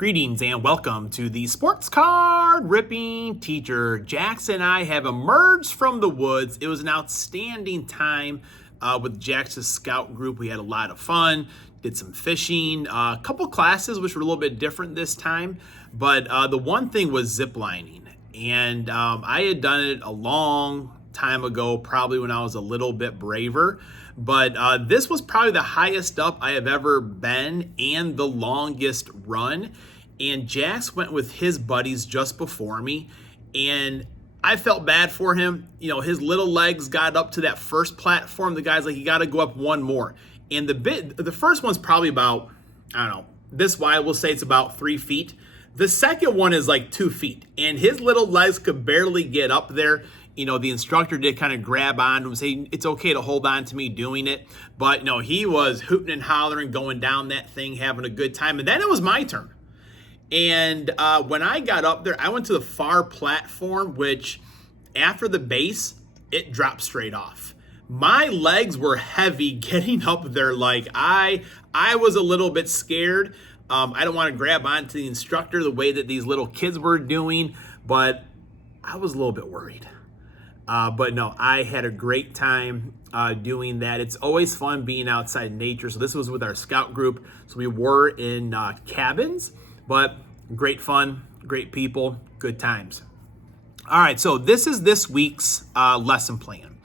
Greetings and welcome to the Sports Card Ripping Teacher. Jax and I have emerged from the woods. It was an outstanding time with Jax's scout group. We had a lot of fun, did some fishing, a couple classes which were a little bit different this time, but the one thing was zip lining. And I had done it a long time ago, probably when I was a little bit braver. But this was probably the highest up I have ever been and the longest run. And Jax went with his buddies just before me. And I felt bad for him. You know, his little legs got up to that first platform. The guy's like, you got to go up one more. And the first one's probably about, I don't know, this wide, we'll say it's about 3 feet. The second one is like 2 feet. And his little legs could barely get up there. You know, the instructor did kind of grab on to him, say it's okay to hold on to me doing it. But no, he was hooting and hollering, going down that thing, having a good time. And then it was my turn. And when I got up there, I went to the far platform, which after the base, it dropped straight off. My legs were heavy getting up there. Like I was a little bit scared. I don't want to grab onto the instructor the way that these little kids were doing, but I was a little bit worried. But no, I had a great time doing that. It's always fun being outside nature. So this was with our scout group. So we were in cabins, but great fun, great people, good times. All right, so this is this week's lesson plan.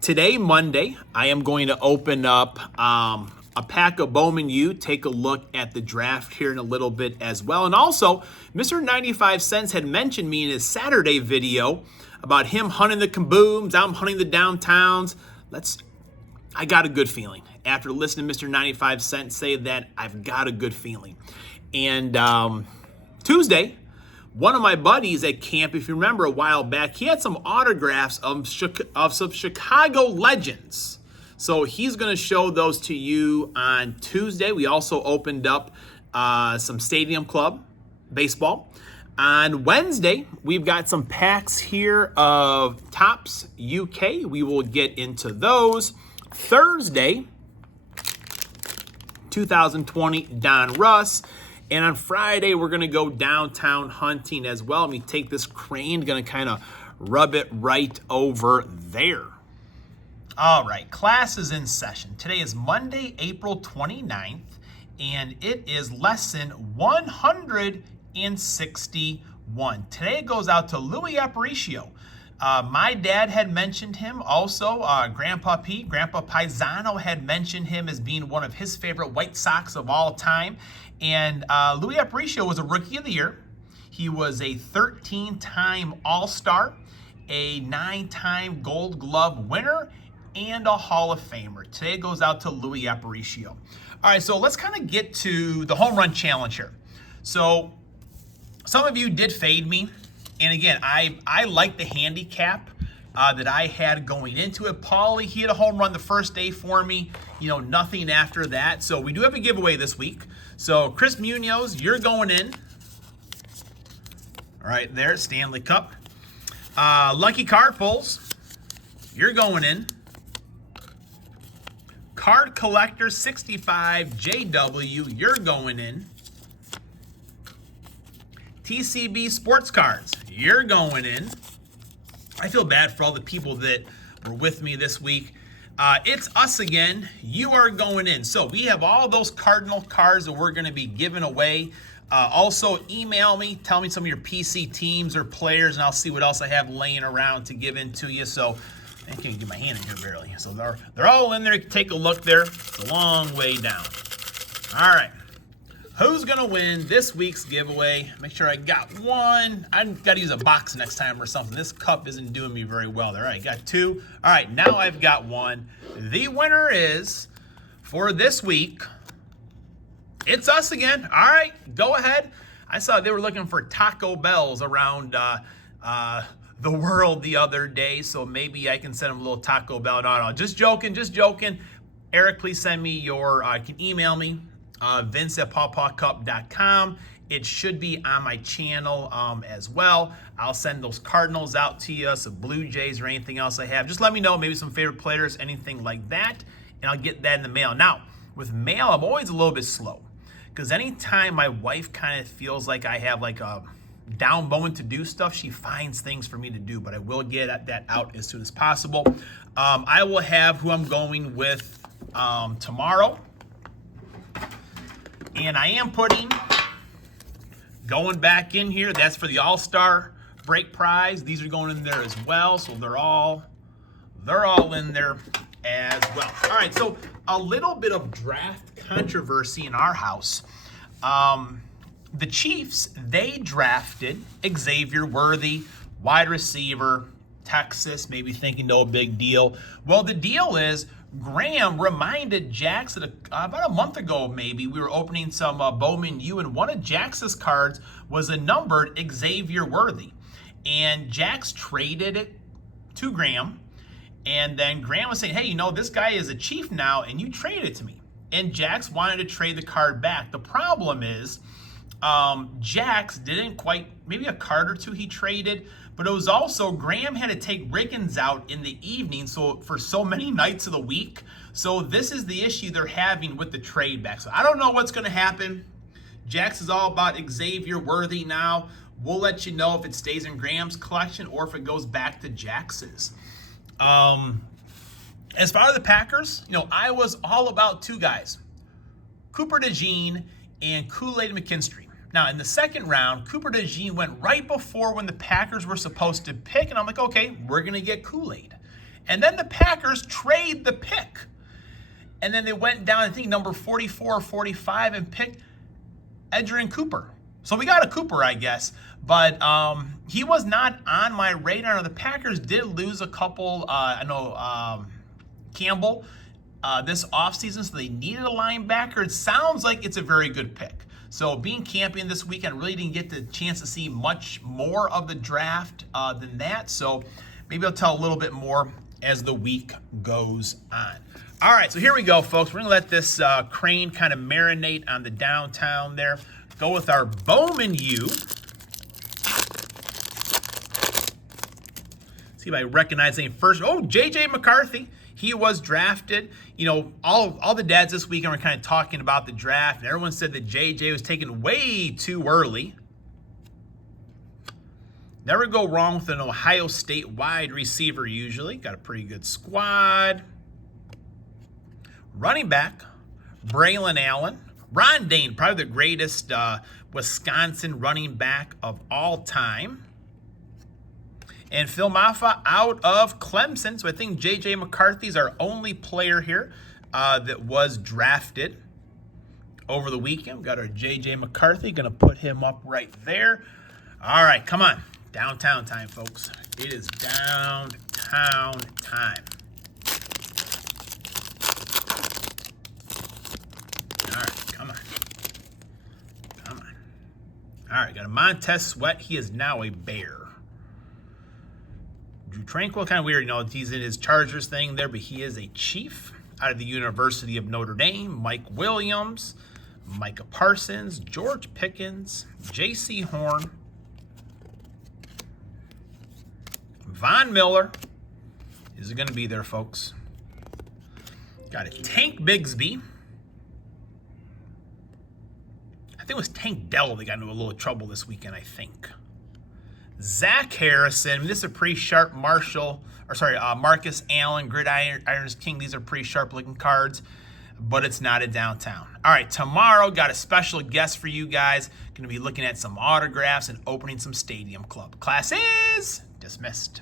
Today, Monday, I am going to open up a pack of Bowman U, take a look at the draft here in a little bit as well. And also, Mr. 95 Cents had mentioned me in his Saturday video about him hunting the kabooms, I'm hunting the downtowns. I got a good feeling. After listening to Mr. 95 Cents say that, I've got a good feeling. And Tuesday, one of my buddies at camp, if you remember a while back, he had some autographs of some Chicago legends. So he's going to show those to you on Tuesday. We also opened up some Stadium Club baseball. On Wednesday, we've got some packs here of Topps UK. We will get into those. Thursday, 2020 Don Russ. And on Friday, we're going to go downtown hunting as well. Let me take this crane, going to kind of rub it right over there. All right, class is in session. Today is Monday, April 29th, and it is lesson 161. Today it goes out to Louis Aparicio. My dad had mentioned him also. Grandpa Paisano had mentioned him as being one of his favorite White Sox of all time. And Louis Aparicio was a Rookie of the Year. He was a 13-time All-Star, a 9-time Gold Glove winner, and a Hall of Famer. Today it goes out to Louis Aparicio. All right, so let's kind of get to the home run challenge here. So some of you did fade me. And again, I like the handicap that I had going into it. Paulie, he had a home run the first day for me. You know, nothing after that. So we do have a giveaway this week. So Chris Munoz, you're going in. All right, there, Stanley Cup. Lucky Card Pulls, you're going in. Card Collector 65 JW, you're going in. TCB Sports Cards, you're going in. I feel bad for all the people that were with me this week. It's us again. You are going in. So we have all those Cardinal cards that we're going to be giving away. Also, email me. Tell me some of your PC teams or players, and I'll see what else I have laying around to give in to you. So I can't get my hand in here barely. So they're all in there. Take a look there. It's a long way down. All right. Who's going to win this week's giveaway? Make sure I got one. I've got to use a box next time or something. This cup isn't doing me very well there. All right, got two. All right, now I've got one. The winner is, for this week, it's us again. All right, go ahead. I saw they were looking for Taco Bells around the world the other day, so maybe I can send them a little Taco Bell. No, just joking, just joking. Eric, please send me your, you can email me. Vince@pawpawcup.com. It should be on my channel as well. I'll send those Cardinals out to you, some Blue Jays or anything else I have. Just let me know, maybe some favorite players, anything like that, and I'll get that in the mail. Now, with mail, I'm always a little bit slow because anytime my wife kind of feels like I have like a down moment to do stuff, she finds things for me to do, but I will get that out as soon as possible. I will have who I'm going with tomorrow, and I am going back in here. That's for the All-Star break prize. These are going in there as well, so they're all in there as well. All right, so a little bit of draft controversy in our house. The Chiefs, they drafted Xavier Worthy, wide receiver, Texas, maybe thinking no big deal. Well, the deal is Graham reminded Jackson about a month ago, maybe, we were opening some Bowman U, and one of Jax's cards was a numbered Xavier Worthy. And Jax traded it to Graham, and then Graham was saying, hey, this guy is a Chief now, and you traded it to me. And Jax wanted to trade the card back. The problem is, Jax didn't quite, maybe a card or two he traded, but it was also Graham had to take Riggins out in the evening, so for so many nights of the week. So this is the issue they're having with the trade back. So I don't know what's going to happen. Jax is all about Xavier Worthy now. We'll let you know if it stays in Graham's collection or if it goes back to Jax's. As far as the Packers, I was all about two guys, Cooper DeJean and Kool-Aid McKinstry. Now, in the second round, Cooper DeJean went right before when the Packers were supposed to pick, and I'm like, okay, we're going to get Kool-Aid. And then the Packers trade the pick. And then they went down, I think, number 44 or 45 and picked Edgerrin Cooper. So we got a Cooper, I guess. But he was not on my radar. Now, the Packers did lose a couple, Campbell this offseason, so they needed a linebacker. It sounds like it's a very good pick. So being campion this weekend, really didn't get the chance to see much more of the draft than that. So maybe I'll tell a little bit more as the week goes on. All right, so here we go, folks. We're going to let this crane kind of marinate on the downtown there. Go with our Bowman U. See if I recognize any first. Oh, J.J. McCarthy. He was drafted. All the dads this weekend were kind of talking about the draft, and everyone said that J.J. was taken way too early. Never go wrong with an Ohio State wide receiver usually. Got a pretty good squad. Running back, Braylon Allen. Ron Dayne, probably the greatest Wisconsin running back of all time. And Phil Maffa out of Clemson. So I think J.J. McCarthy's our only player here that was drafted over the weekend. We've got our J.J. McCarthy. Going to put him up right there. All right, come on. Downtown time, folks. It is downtown time. All right, come on. Come on. All right, got a Montez Sweat. He is now a Bear. Drew Tranquill, kind of weird, he's in his Chargers thing there, but he is a Chief out of the University of Notre Dame. Mike Williams, Micah Parsons, George Pickens, J.C. Horn, Von Miller is going to be there, folks. Got a Tank Bigsby. I think it was Tank Dell that got into a little trouble this weekend, I think. Zach Harrison. This is a pretty sharp Marcus Allen, Gridiron's King. These are pretty sharp looking cards, but it's not a downtown. All right, tomorrow got a special guest for you guys. Going to be looking at some autographs and opening some Stadium Club. Class is dismissed.